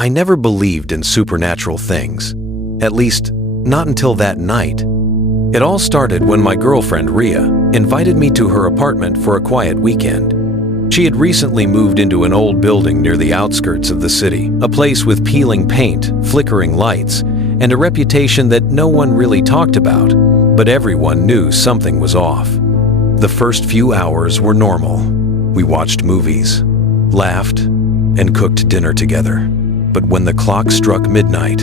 I never believed in supernatural things, at least not until that night. It all started when my girlfriend Ria invited me to her apartment for a quiet weekend. She had recently moved into an old building near the outskirts of the city, a place with peeling paint, flickering lights, and a reputation that no one really talked about, but everyone knew something was off. The first few hours were normal. We watched movies, laughed, and cooked dinner together. But when the clock struck midnight,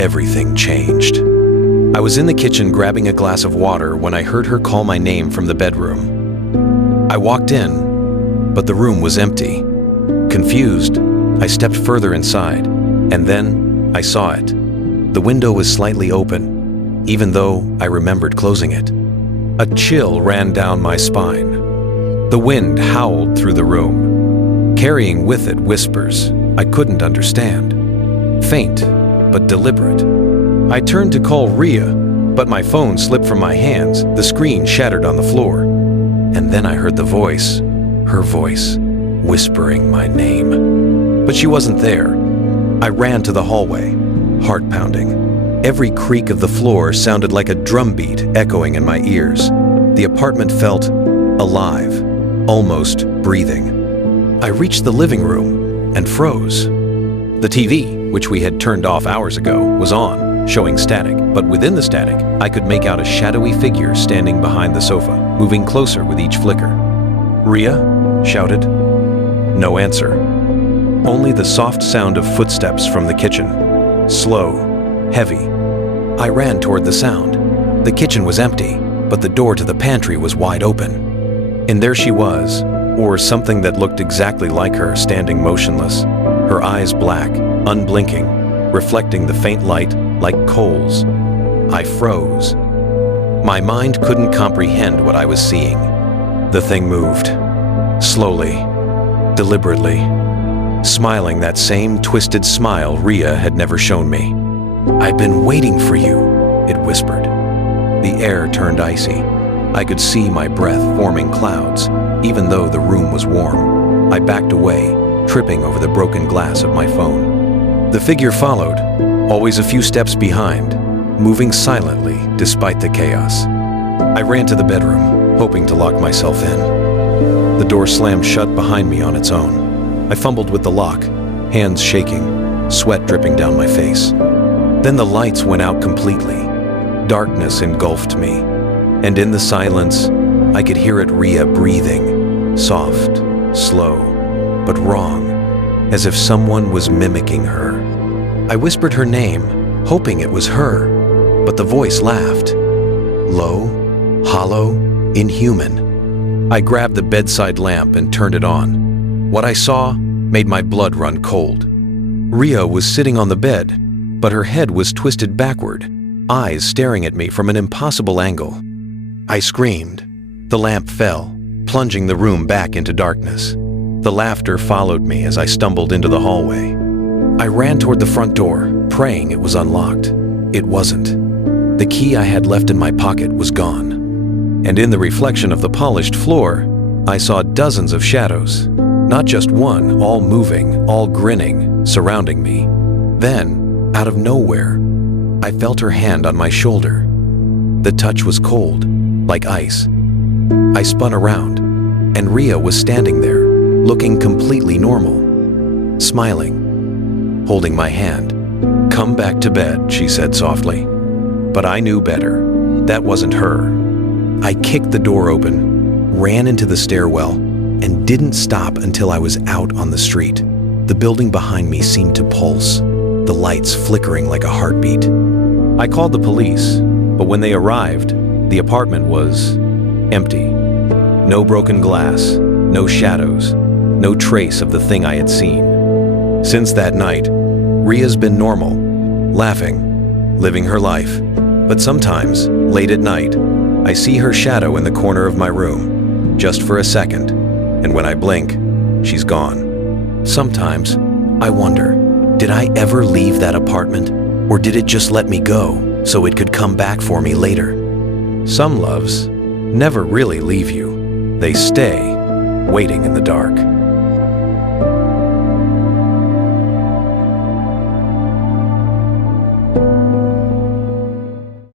everything changed. I was in the kitchen grabbing a glass of water when I heard her call my name from the bedroom. I walked in, but the room was empty. Confused, I stepped further inside, and then I saw it. The window was slightly open, even though I remembered closing it. A chill ran down my spine. The wind howled through the room, carrying with it whispers I couldn't understand. Faint, but deliberate. I turned to call Ria, but my phone slipped from my hands, the screen shattered on the floor. And then I heard the voice, her voice, whispering my name. But she wasn't there. I ran to the hallway, heart pounding. Every creak of the floor sounded like a drumbeat echoing in my ears. The apartment felt alive, almost breathing. I reached the living room and froze. The TV, which we had turned off hours ago, was on, showing static, but within the static, I could make out a shadowy figure standing behind the sofa, moving closer with each flicker. "Ria?" shouted. No answer. Only the soft sound of footsteps from the kitchen. Slow, heavy. I ran toward the sound. The kitchen was empty, but the door to the pantry was wide open. And there she was, or something that looked exactly like her, standing motionless, her eyes black, unblinking, reflecting the faint light like coals. I froze. My mind couldn't comprehend what I was seeing. The thing moved, slowly, deliberately, smiling that same twisted smile Ria had never shown me. "I've been waiting for you," it whispered. The air turned icy. I could see my breath forming clouds, even though the room was warm. I backed away, tripping over the broken glass of my phone. The figure followed, always a few steps behind, moving silently despite the chaos. I ran to the bedroom, hoping to lock myself in. The door slammed shut behind me on its own. I fumbled with the lock, hands shaking, sweat dripping down my face. Then the lights went out completely. Darkness engulfed me, and in the silence, I could hear it Ria breathing, soft, slow, but wrong, as if someone was mimicking her. I whispered her name, hoping it was her, but the voice laughed. Low, hollow, inhuman. I grabbed the bedside lamp and turned it on. What I saw made my blood run cold. Ria was sitting on the bed, but her head was twisted backward, eyes staring at me from an impossible angle. I screamed. The lamp fell, plunging the room back into darkness. The laughter followed me as I stumbled into the hallway. I ran toward the front door, praying it was unlocked. It wasn't. The key I had left in my pocket was gone. And in the reflection of the polished floor, I saw dozens of shadows. Not just one, all moving, all grinning, surrounding me. Then, out of nowhere, I felt her hand on my shoulder. The touch was cold, like ice. I spun around, and Ria was standing there, looking completely normal, smiling, holding my hand. "Come back to bed," she said softly. But I knew better. That wasn't her. I kicked the door open, ran into the stairwell, and didn't stop until I was out on the street. The building behind me seemed to pulse, the lights flickering like a heartbeat. I called the police, but when they arrived, the apartment was empty. No broken glass, no shadows, no trace of the thing I had seen. Since that night, Ria's been normal, laughing, living her life. But sometimes, late at night, I see her shadow in the corner of my room, just for a second, and when I blink, she's gone. Sometimes, I wonder, did I ever leave that apartment, or did it just let me go so it could come back for me later? Some loves never really leave you. They stay, waiting in the dark.